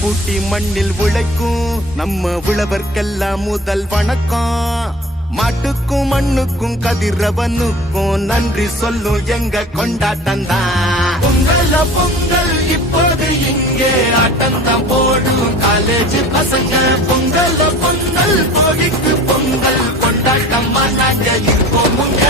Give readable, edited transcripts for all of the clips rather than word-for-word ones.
பூட்டி மண்ணில் உழைக்கும் நம்ம உழவர்க்கெல்லாம் முதல் வணக்கம். மாட்டுக்கும் மண்ணுக்கும் கதிரவனுக்கும் நன்றி சொல்லும் எங்க கொண்டாட்டம் தான். பொங்கல் பொங்கல் இப்போது இங்கே ஆட்டம் தான் போடும் காலேஜ் பசங்க. பொங்கல் பொங்கல் போகிக்கு பொங்கல் கொண்டாட்டமா நாங்க இருப்போமுங்க.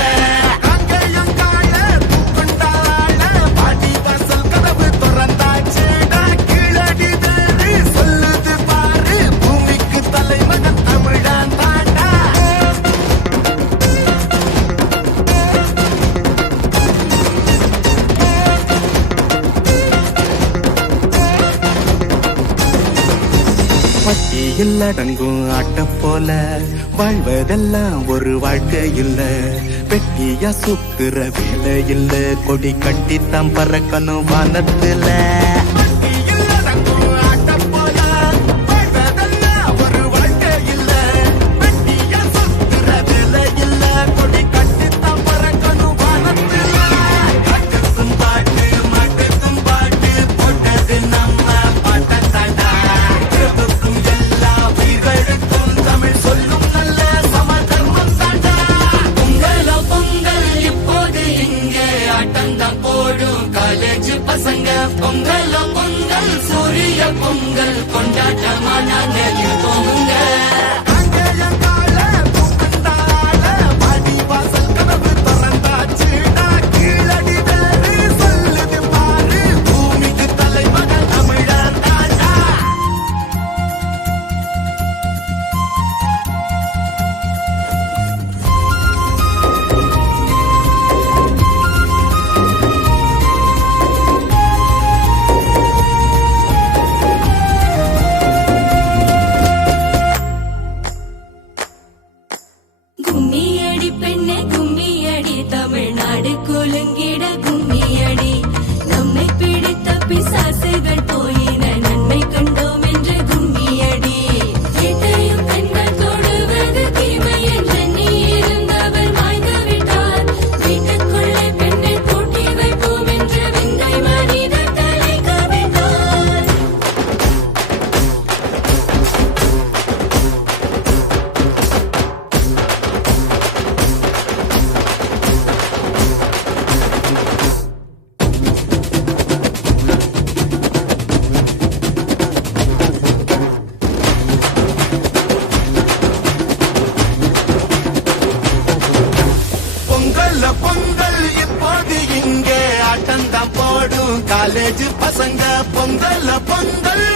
பட்டியில் அடங்கும் ஆட்ட போல வாழ்வதெல்லாம் ஒரு வாழ்க்கை இல்ல. வெட்டியா சுத்துற வேலை இல்ல, கொடி கட்டித்தான் பறக்கணும் வானத்துல. பொங்கல் பொங்கல் சூரிய பொங்கல் கொண்டாட்டமா நாங்க இருப்போமுங்க. கும்மியடி பெண்ணே கும்மியடி, தமிழ்நாடு குலுங்கிட கும்மியடி. நம்மை பிடித்த பிசாசுகள் போயின, நன்மை கண்டோம் என்று கும்மியடி. எட்டையும் பெண்கள் தொடுவது தீமை என்று நீ இருந்தவர் மாய்ந்து விட்டார். வீட்டுக்குள்ளே பெண்ணை பூட்டி வைப்போம் என்று விந்தை மனிதர் தலைக்க விட்டார். பொங்கல் இப்போது இங்கே ஆட்டம் தான் போடும் காலேஜ் பசங்க. பொங்கல் பொங்கல்